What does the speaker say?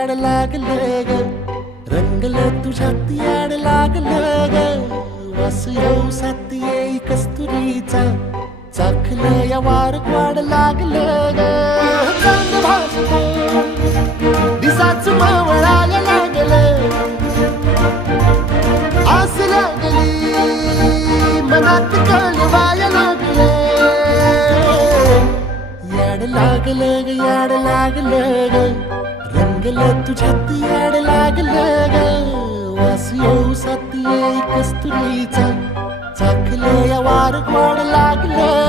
याड लागलं ग, रंगलं तुझ्यात याड लागलं ग. वास येऊ साथ येई कस्तुरीचा, चाखलं या वार वाढ लागलं ग. चांद भासतो दिसाच मावळायला लागलं, आस लागली मनात कळवायला लागलं. याड लागलं ग, याड लागलं ग, रंगलं तुझ्यात याड लागलं ग. वास येऊ साथ येई कस्तुरीचा, चाखलं या वार वाढ लागलं.